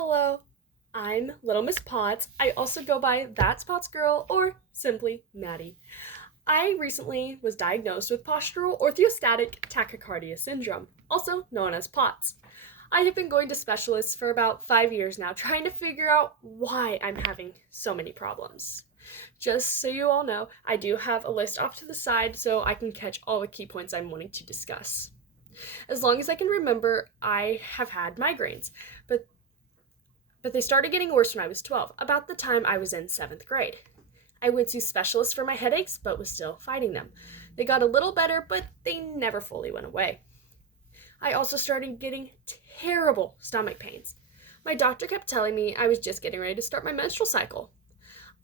Hello, I'm Little Miss Potts. I also go by That's Potts Girl or simply Maddie. I recently was diagnosed with postural orthostatic tachycardia syndrome, also known as POTS. I have been going to specialists for about 5 years now, trying to figure out why I'm having so many problems. Just so you all know, I do have a list off to the side so I can catch all the key points I'm wanting to discuss. As long as I can remember, I have had migraines, but they started getting worse when I was 12, about the time I was in 7th grade. I went to specialists for my headaches, but was still fighting them. They got a little better, but they never fully went away. I also started getting terrible stomach pains. My doctor kept telling me I was just getting ready to start my menstrual cycle.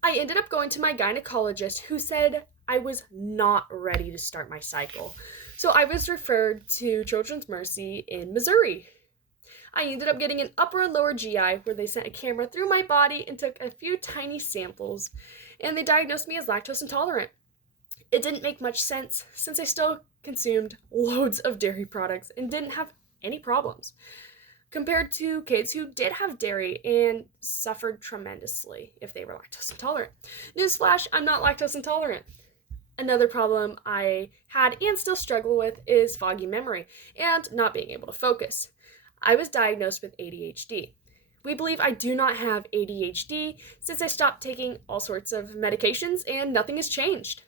I ended up going to my gynecologist, who said I was not ready to start my cycle. So I was referred to Children's Mercy in Missouri. I ended up getting an upper and lower GI where they sent a camera through my body and took a few tiny samples, and they diagnosed me as lactose intolerant. It didn't make much sense since I still consumed loads of dairy products and didn't have any problems, compared to kids who did have dairy and suffered tremendously if they were lactose intolerant. Newsflash, I'm not lactose intolerant. Another problem I had and still struggle with is foggy memory and not being able to focus. I was diagnosed with ADHD. We believe I do not have ADHD since I stopped taking all sorts of medications and nothing has changed.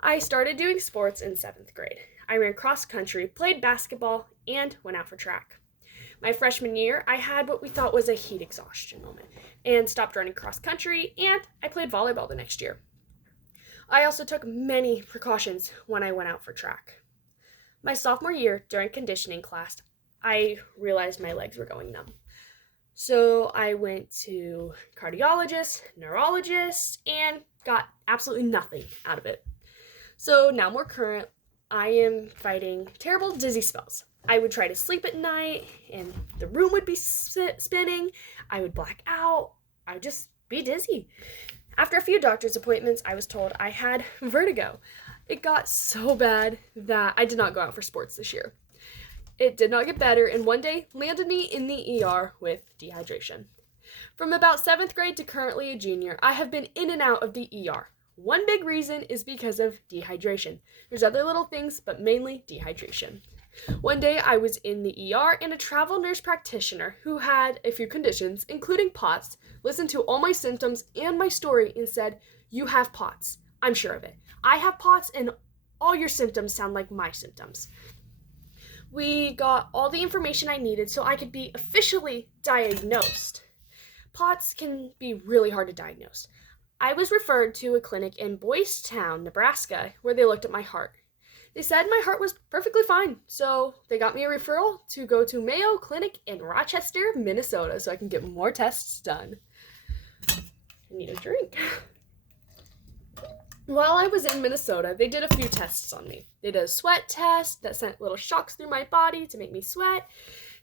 I started doing sports in 7th grade. I ran cross country, played basketball, and went out for track. My freshman year, I had what we thought was a heat exhaustion moment and stopped running cross country, and I played volleyball the next year. I also took many precautions when I went out for track. My sophomore year, during conditioning class, I realized my legs were going numb. So I went to cardiologists, neurologists, and got absolutely nothing out of it. So now more current, I am fighting terrible dizzy spells. I would try to sleep at night and the room would be spinning. I would black out. I would just be dizzy. After a few doctor's appointments, I was told I had vertigo. It got so bad that I did not go out for sports this year. It did not get better, and one day landed me in the ER with dehydration. From about 7th grade to currently a junior, I have been in and out of the ER. One big reason is because of dehydration. There's other little things, but mainly dehydration. One day I was in the ER, and a travel nurse practitioner who had a few conditions, including POTS, listened to all my symptoms and my story and said, "You have POTS. I'm sure of it. I have POTS, and all your symptoms sound like my symptoms." We got all the information I needed so I could be officially diagnosed. POTS can be really hard to diagnose. I was referred to a clinic in Boys Town, Nebraska, where they looked at my heart. They said my heart was perfectly fine, so they got me a referral to go to Mayo Clinic in Rochester, Minnesota, so I can get more tests done. I need a drink. While I was in Minnesota, they did a few tests on me. They did a sweat test that sent little shocks through my body to make me sweat,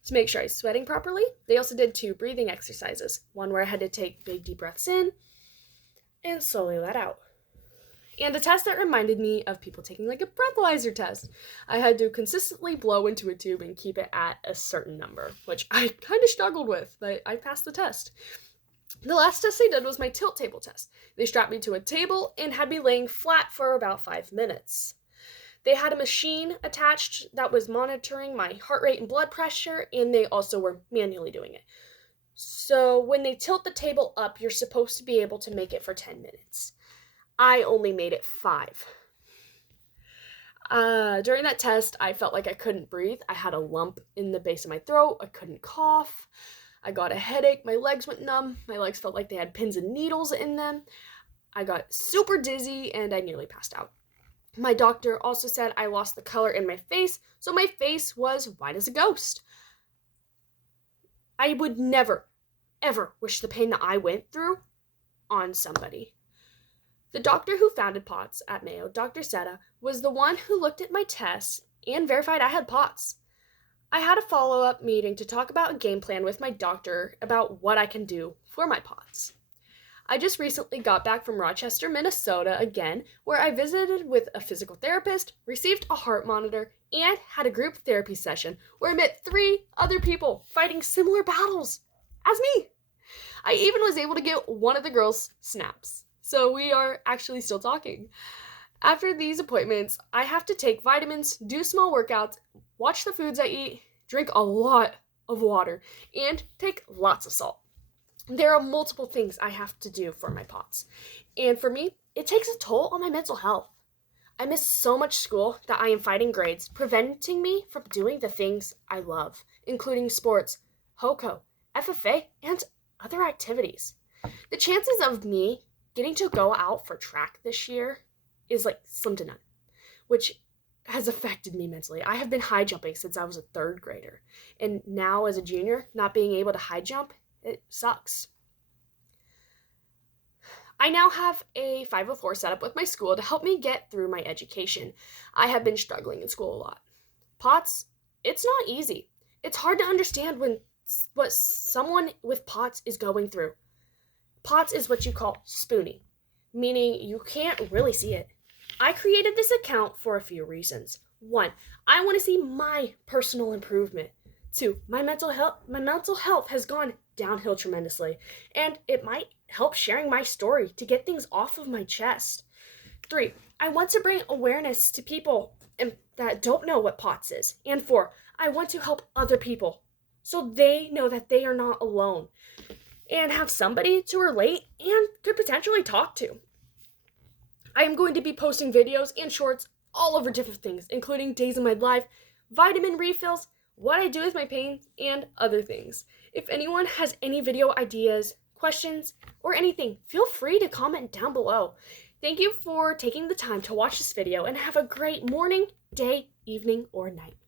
to make sure I was sweating properly. They also did 2 breathing exercises, one where I had to take big deep breaths in and slowly let out. And a test that reminded me of people taking like a breathalyzer test. I had to consistently blow into a tube and keep it at a certain number, which I kind of struggled with, but I passed the test. The last test they did was my tilt table test. They strapped me to a table and had me laying flat for about 5 minutes. They had a machine attached that was monitoring my heart rate and blood pressure, and they also were manually doing it. So when they tilt the table up, you're supposed to be able to make it for 10 minutes. I only made it 5. During that test, I felt like I couldn't breathe. I had a lump in the base of my throat. I couldn't cough. I got a headache. My legs went numb. My legs felt like they had pins and needles in them. I got super dizzy and I nearly passed out. My doctor also said I lost the color in my face, so my face was white as a ghost. I would never, ever wish the pain that I went through on somebody. The doctor who founded POTS at Mayo, Dr. Seta, was the one who looked at my tests and verified I had POTS. I had a follow-up meeting to talk about a game plan with my doctor about what I can do for my POTS. I just recently got back from Rochester, Minnesota again, where I visited with a physical therapist, received a heart monitor, and had a group therapy session where I met 3 other people fighting similar battles. as me. I even was able to get one of the girls snaps. So we are actually still talking. After these appointments, I have to take vitamins, do small workouts, watch the foods I eat, drink a lot of water, and take lots of salt. There are multiple things I have to do for my POTS. And for me, it takes a toll on my mental health. I miss so much school that I am fighting grades, preventing me from doing the things I love, including sports, HOCO, FFA, and other activities. The chances of me getting to go out for track this year is like slim to none, which has affected me mentally. I have been high jumping since I was a third grader, and now as a junior, not being able to high jump, it sucks. I now have a 504 set up with my school to help me get through my education. I have been struggling in school a lot. POTS, it's not easy. It's hard to understand what someone with POTS is going through. POTS is what you call spooning, meaning you can't really see it. I created this account for a few reasons. 1, I want to see my personal improvement. 2, my mental health has gone downhill tremendously, and it might help sharing my story to get things off of my chest. 3, I want to bring awareness to people that don't know what POTS is. And 4, I want to help other people so they know that they are not alone and have somebody to relate and could potentially talk to. I am going to be posting videos and shorts all over different things, including days of my life, vitamin refills, what I do with my pain, and other things. If anyone has any video ideas, questions, or anything, feel free to comment down below. Thank you for taking the time to watch this video, and have a great morning, day, evening, or night.